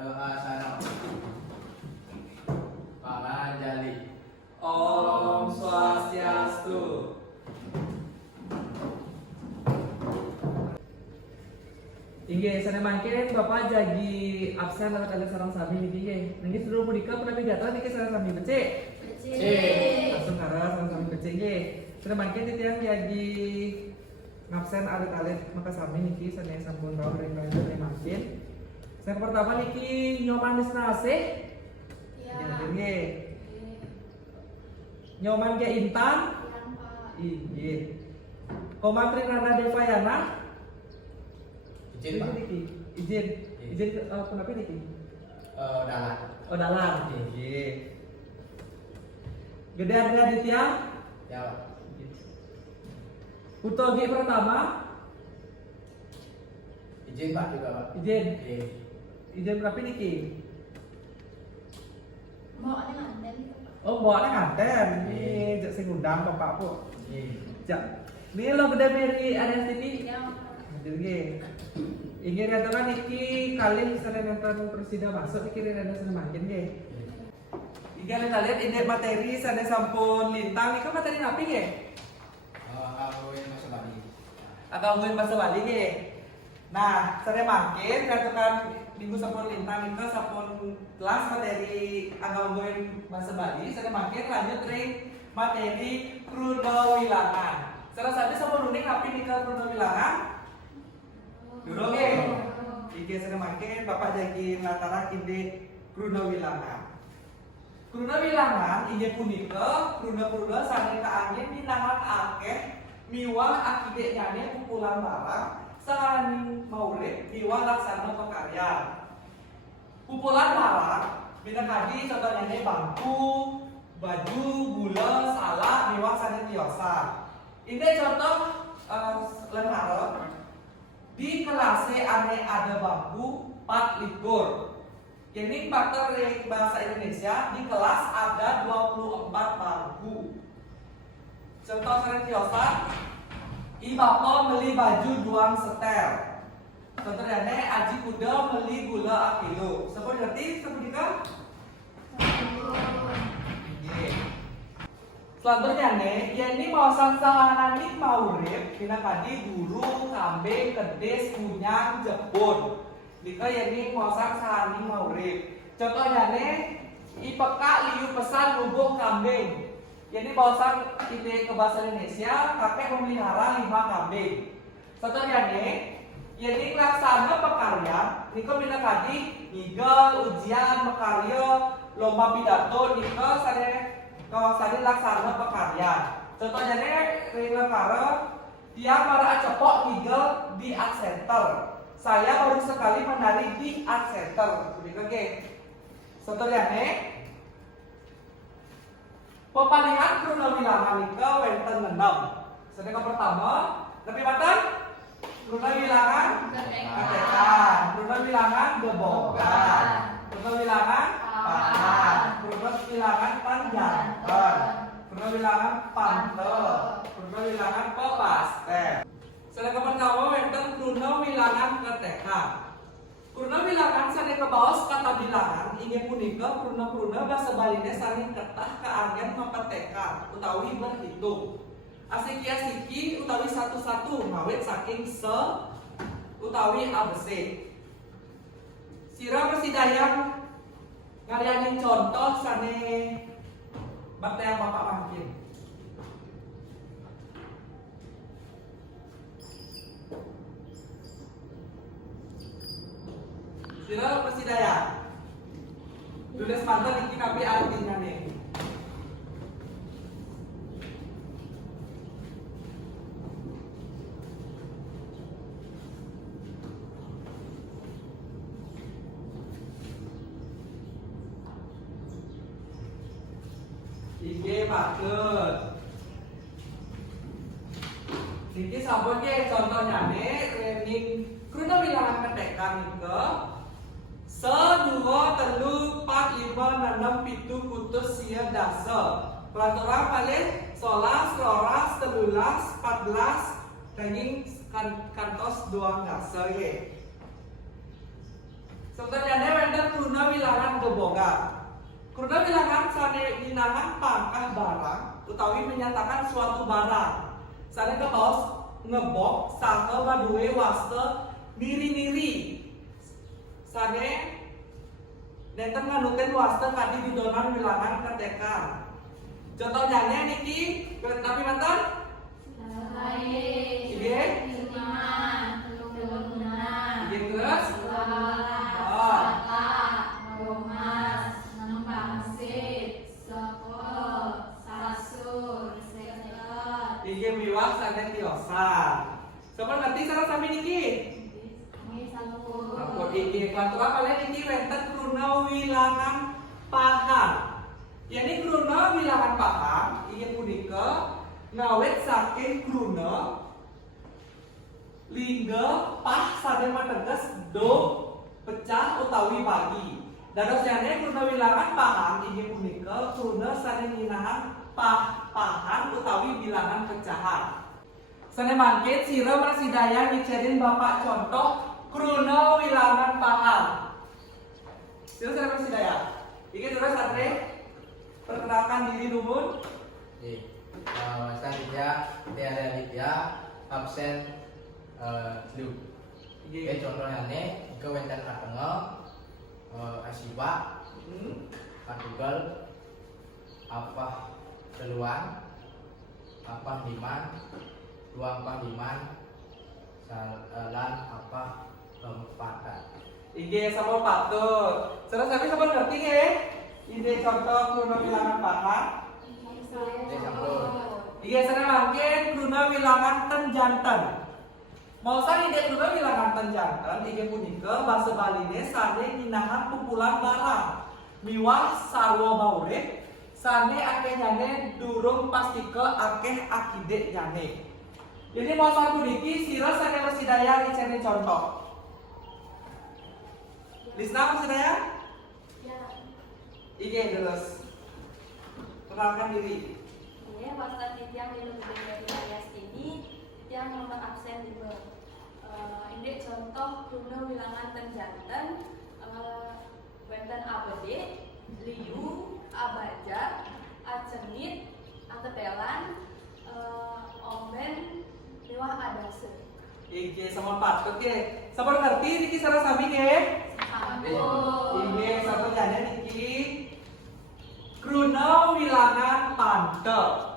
Sarasana Panganjali. Om Swastiastu. Inge sana mangken Bapak jadi absen lewat ada sarang sami niki nge. Nangge sudah punika pernah gata niki sarang sami becek. Langsung karena sarang sami becek nge. Sana mangken titian jadi absen alit-alit maka sami niki sana sampun rawuh ring-ring mangken. Yang pertama niki nyoman nase. Ya. Nge. Nyoman ke Intan. Iya. Komantri Nana Devayana. Izin Pak. Izin kenapa niki? Dalan. Oh dalan. Iya. Gedean Aditya. Ya Pak. Putogi pertama. Izin Pak juga Pak. Izin. Iya. Izin berapa niki? Mau ada nganten. Oh bawa nganten. Iya. Ini jak sing undang bapak po. Iya. Jak. Ini lo gede Mary RSTV. Ya. Jadi ingin nyatakan niki kali sana nonton presida masuk niki rada sana makin ge. Ingin kalian indek materi sana sampun lintang niki materi napi ge? Aku yang masuk lagi. Atau mungkin bahasa Bali ge. Nah, sana makin nyatakan minggu sampun lintang niki sampun kelas materi agak mungkin bahasa Bali sana makin lanjut ring materi Prunawilangan. Sana sampai sampun uning napi niki Prunawilangan. Dulu ke, iki sana makin bapak jadi lantaran ide Prunawilangan. Prunawilangan ide punika pruna sane kaangge minangan akeh miwah akide nyane kumpulan barang saning maurip miwah laksana pekarya. Kumpulan barang minangkadi contohnya bangku, baju, gula, salak miwah sane tiosa. Ini contoh lemari. Di kelas ane ada bangku 4 likur. Ini faktor bahasa Indonesia di kelas ada 24 bangku. Contoh sering kiosan, bapak beli baju duang setel. Contohnya aji kuda beli gula kilo. Sebut ngerti sebutkan? Selanjutnya nih, ya ini mau sangsana nih maurip, kita tadi guru, kambing, kedes, kunyang, jebun. Dika ya ini mau sangsana nih maurip. Contohnya nih, ipeka liu pesan lubuk kambing. Ya ini mau sang ide ke bahasa Indonesia, kakek memelihara 5 kambing. Contohnya nih, ya ini laksana pekarya, Niko mina tadi, nigel, ujian, mekarya, lomba pidato, Niko kalau tadi laksana pekarya. Contohnya nih lekara tiap para cepok nigel di art center. Saya baru sekali menari di art center. Oke. Contohnya nih pepalihan Prunawilangan nika wenten 6. Sedangkan pertama lebih matan Prunawilangan ketekan, Prunawilangan gebogan, Prunawilangan pangan, Prunawilangan panjantan, Prunawilangan pantel, Prunawilangan pepasten. Sedangkan pertama wenten Prunawilangan ketekan. Prunawilangan sane kebaos kata bilangan inggih punika pruna basa Baline saling ketah keanggen mempetekan utawi berhitung. Asiki-asiki utawi satu-satu ngawit saking se utawi ABC. Sira persidayang ngalianin contoh sane bakte yang bapak mangkin. Sira persidayang tulis mantan iki kapi artinya nih. Ige maksud. Niki sampun ge contohnya nih training Prunawilangan ketekan nika 1 2 3 4 5 6 7 putus sia dasa. Peraturan paling 11 12 13 14 kenging kantos 2 dasa ye. Sebenarnya wenten kruna wilangan geboga. Kruna wilangan sane minangan pangkah barang utawi menyatakan suatu barang. Sane ketos ngebok saha baduwe waste niri-niri. Sane nenten nganukeun waste kadi didonan wilangan ketekan. Contohnya niki, tapi mantan? Iya. Terus? Iki miwah sane tiosa. Sampun ngerti sareng sami niki? Sampun iki kantor kalian iki wonten kruna wilangan paham. Yani kruna wilangan paham inggih punika ngawit saking kruna lingga pah sadaya mateges do pecah utawi bagi. Dados jane kruna wilangan paham inggih punika kruna sane minahan pahan utawi bilangan pecahan. Sane mangke sira prasidaya ngicerin Bapak contoh kruna wilangan paham. Sira sane prasidaya. Iki terus satre perkenalkan diri nuhun. Nggih. Mas Aditya, Tiara Aditya, absen lu. Oke, contohnya nih, kewentan katengel, asiba, katugal, apa keluan, apa liman, dua apa liman, salan apa empatan. Iki sama patut. Terus tapi sama ngerti nggih? Ide contoh kruna wilangan paham. Iya, sana mangke kruna wilangan ten janten. Mausa ide kruna wilangan ten janten inggih punika basa baline sane minahan kumpulan barang. Miwah sarwa baurip sane akeh nyane durung pastike akeh akide nyane. Jadi mausa puniki sira sane prasidaya ngiceni contoh. Lisna prasidaya? Ya. Iki terus. Kenalkan diri. Iya, Pak Titiang di Lubuk Wilayah ini yang nomor absen di ini contoh kruna wilangan ten janten wenten abede, liu, abaja, acenit, atepelan, omben, miwah adase. Iki sama patut ke. Sampun ngerti niki sareng sami ke? Iki sampun jane niki kruna wilangan pante.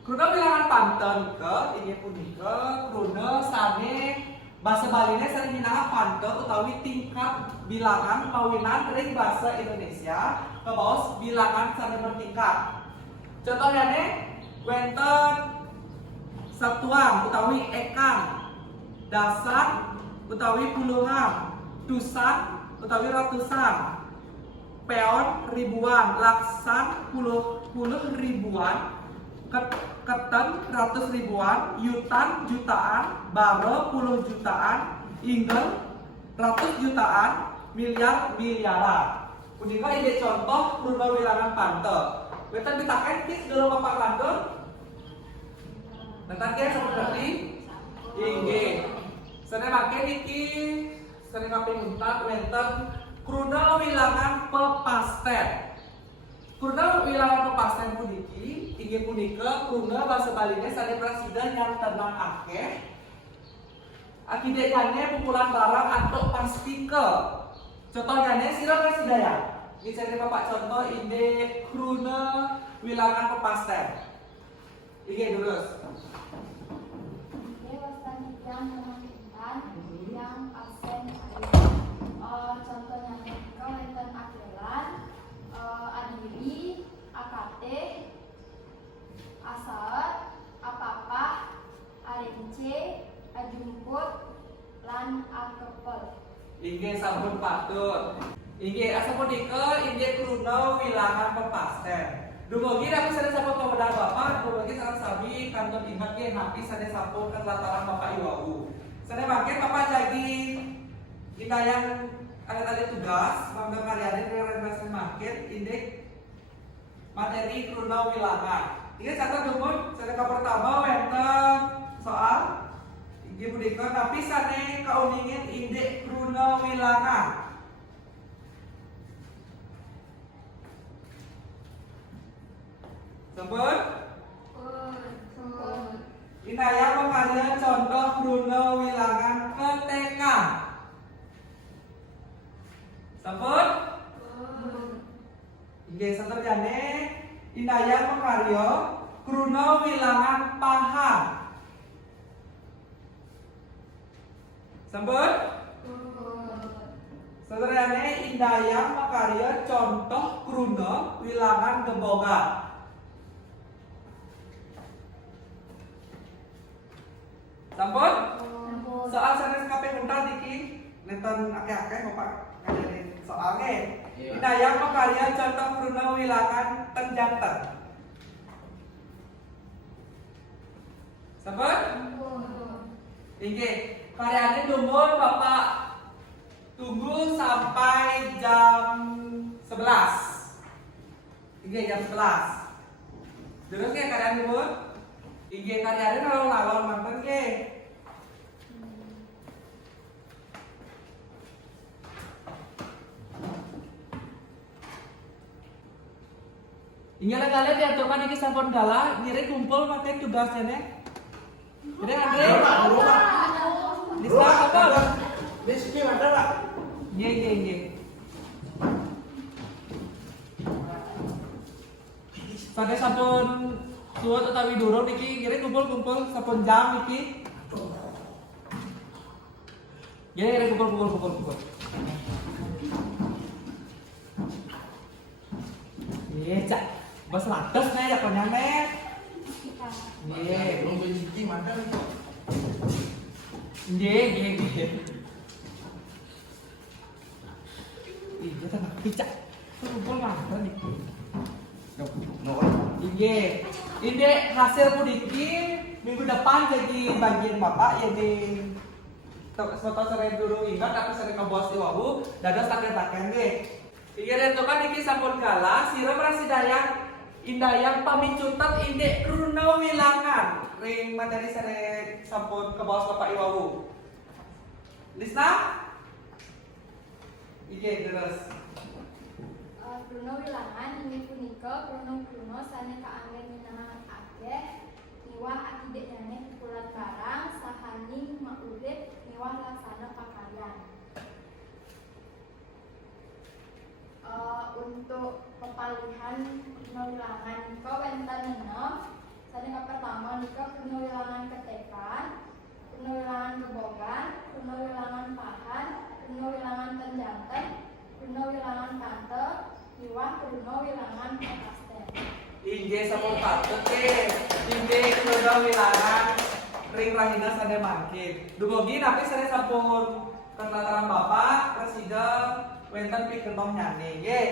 Kruna wilangan pante nika inggih punika kruna sane basa baline sane minaha pante utawi tingkat bilangan mawinan ring basa Indonesia kabaos bilangan sane bertingkat. Contohnya nih wenten satuan utawi ekang, dasan utawi puluhan, tusan utawi ratusan, peon ribuan, laksan puluh ribuan, keten ratus ribuan, yutan jutaan, baro puluh jutaan, inggel ratus jutaan, miliar miliaran. Punika ide contoh kruna wilangan pante. Wetan ditaken kis dalam Bapak Lantur. Nanti ya seperti inggih. Sane mangke niki sering kaping 4 wonten kruna wilangan pepasten. Kruna wilangan pepasten puniki inggih punika kruna basa baline sane prasida yang tenang akeh. Akidetane pukulan barang atau pastike. Contohnya sira prasidaya. Iki cari Bapak contoh ide kruna wilangan pepasten. Iki terus. Yang absen contohnya mereka wonten agelan, adiri, akate, asaet, apapah, arince, ajumput, lan akepel. Inggih sampun patut. Inggih asapunika inggih kruna wilangan pepasten. Dumugi aku sadaya sampun kawenang Bapak, dumugi sareng sami kantun ingat nggih napi sadaya sampun ketelataran Bapak Iwau. Sadaya mangke Bapak jagi kita yang ada tugas mangga karyane rekomendasi makin indek materi kruna wilangan. Ini catat dumun sadaya pertama wonten soal inggih punika tapi sane kauningin indek kruna wilangan. Sampun? Pun. Inaya makarya contoh Bruno wilangan keteka. Sampun? Pun. Nggih saterjane Inaya makarya Bruno wilangan paham. Sampun? Pun. Saterjane Indaya makarya contoh Bruno wilangan geboga. Sampun? Pun. Soal sanes kabeh bentar niki nenten akeh-akeh Bapak ngajari soalnya. Iya. Inaya makarya contoh Bruno wilangan tenjanten. Sampun? Pun. Inggih, karyane numpun Bapak tunggu sampai jam 11. Inggih jam 11. Terus nggih karyane numpun? Inggih karyane lalon-lalon mangken nggih. Ingat kalian diaturkan iki sampun gala, ngiri kumpul pakai tugasnya nih. Jadi Andre, Lisa apa? Rizky ada Pak? Nggih. Pada sampun suwet utawi durung niki ngiri kumpul sampun jam niki. Ngiri kumpul. Iya, Cak. Bos lates nih ya konyane. Nggih. Belum Rizky ada nih. Nggih. Iya, tenang, Cak. Kumpul mantan iki. Inggih. Ini hasil pudiki minggu depan jadi bagian Bapak jadi foto sering dulu ingat aku sering ngebos di wawu dados takeh-takeh nggih. Iki rentokan iki sampun gala sira prasidaya Indayang pamicutan indek Runo wilangan ring materi sare sampun kebos Bapak Iwawu. Lisna? Iki terus. Bruno wilangan ini punika Bruno sane kaanggen minangan akeh miwah akidek jane pukulan barang sahaning maurip miwah laksana pakaryan. Untuk pepalihan Bruno wilangan nika wenten 6. Sane pertama nika Bruno wilangan ketekan, Bruno wilangan gebogan, Bruno wilangan pahan, Bruno wilangan tenjanten, Bruno wilangan kante, miwah Bruno wilangan pekasten. Inggih sampun patut nggih. Inggih Bruno wilangan ring rahina sane mangkin. Dumugi napi sare sampun kelataran Bapak presiden wenten pikentong nyane nggih.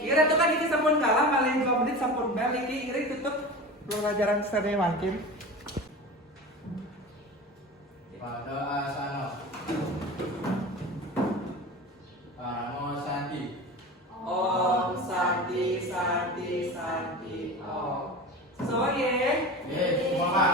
Ira tuh kan iki sampun kalah malih 2 menit sampun bel iki iri tutup pelajaran sare mangkin. Pada asana. Paramo Sandi. Om Santi Om. Sesuai nggih? Semua Pak.